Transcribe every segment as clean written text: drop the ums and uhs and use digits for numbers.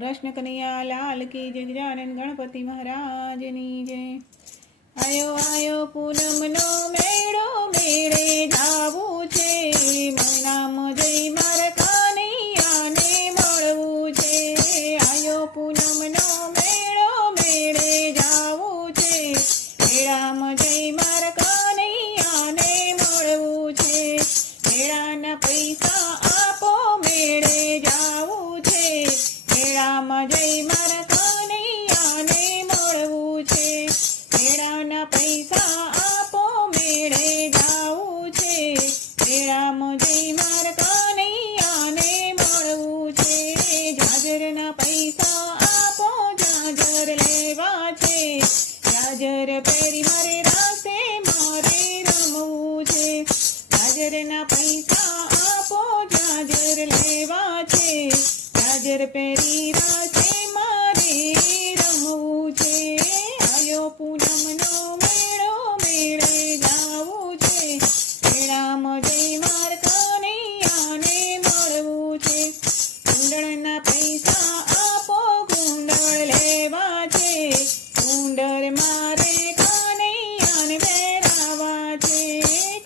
कृष्ण कन्हैया लाल की जय। गजानन गणपति महाराज नी जय। आयो आयो पूनमनो मेळो मेळे जावुं छे। मारुं नाम जय मारा कान्हैयाने मळवुं छे। आयो पूनमनो मेळो मेळे जावुं छे। मेळामां जय मारा कान्हैयाने मळवुं छे। मेळाना पैसा आपो मेळे जावुं छे। मेळामां जय मारा कान्हैयाने मळवुं छे। मेळाना पैसा आपो मेळे जावुं छे। मेळामां जय मारा कान्हैयाने मळवुं छे। जाजरना पैसा आपो जाजर लेवा छे। जाजर पेरी मारे रासे मारे रमवुं छे। जाजरना पैसा आपो जाजर लेवा छे। जाजर पेरी रासे मारे रमवुं छे। आयो पूनमनो मेळो मेळे जावुं छे। मेळामां जय मारा कान्हैयाने मळवुं छे। गुंडळना पैसा आपो गुंडळ लेवा छे। गुंडर मारे कान्हैयाने પહેરાવા छे।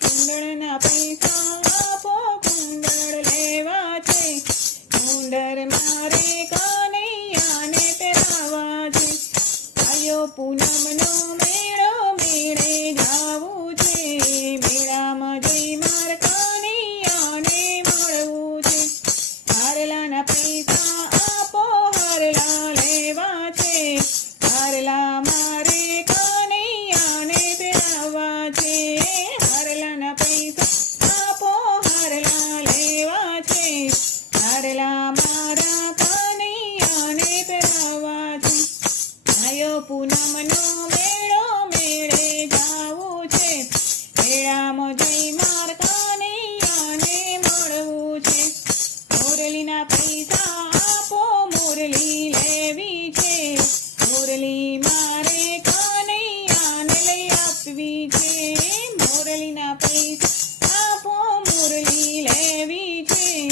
गुंडळना पैसा आपो गुंडळ लेवा छे। गुंडर मारे कान्हैयाने પહેરાવા छे। आयो पूनमनो मेळो मेळे जावुं छे। मेळामां जय मारा कान्हैयाने मळवुं छे। हारलाना पैसा आपो हारला लेवा छे। हारला मारे कान्हैयाने પહેરાવા छे। हारलाना पैसा आपो हारला लेवा छे। हारला मारा कान्हैयाने પહેરાવા छे। आयो पूनमनो मेळो मेळे जावुं छे। मेळामां जय मारा कान्हैयाने मळवुं छे। मोरलीना पैसा आपो मोरली लेवी छे। मोरली मारे कान्हैयाने लई आपवी छे। मोरलीना पैसा आपो मोरली लेवी छे।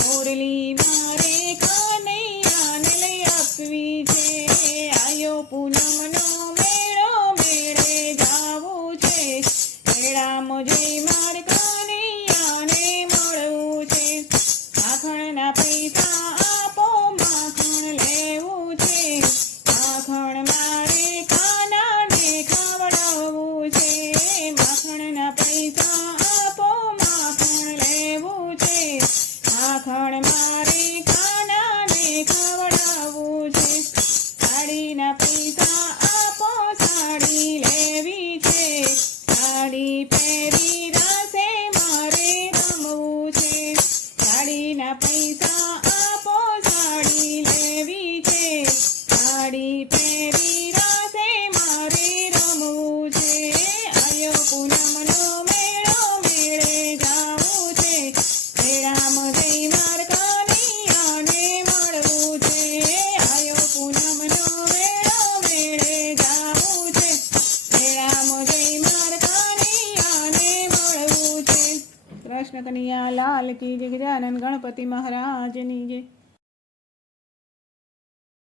मोरली मारे कान्हैयाने लई आपवी छे। आयो पूनमनो मेळो मेळे जावुं छे। मेळामां जय मारा कान्हैयाने मळवुं छे। माखणना पैसा आपो माखण लेवुं छे। माखण मारे कानाने खवડાવવું छे। माखणना पैसा आपो माखण लेवुं छे। माखण मारे कानाने खवડાવવું छे। साडीना पैसा आपो साडी लेवी छे। साडी पेरी रासे मारे रमवुं छे। साडीना पैसा आपो साडी लेवी छे। साडी पेरी रासे मारे रमवुं छे। आयो पूनमनो मेळो मेळे जावुं छे। मेळामां जय मारा कान्हैयाने मळवुं छे। आयो पूनमनो मेळो मेळे जावुं छे। मेळामां जय मारा कान्हैयाने मळवुं छे। कृष्ण कन्हैया लाल की जय। गजानन गणपति महाराज नी जय।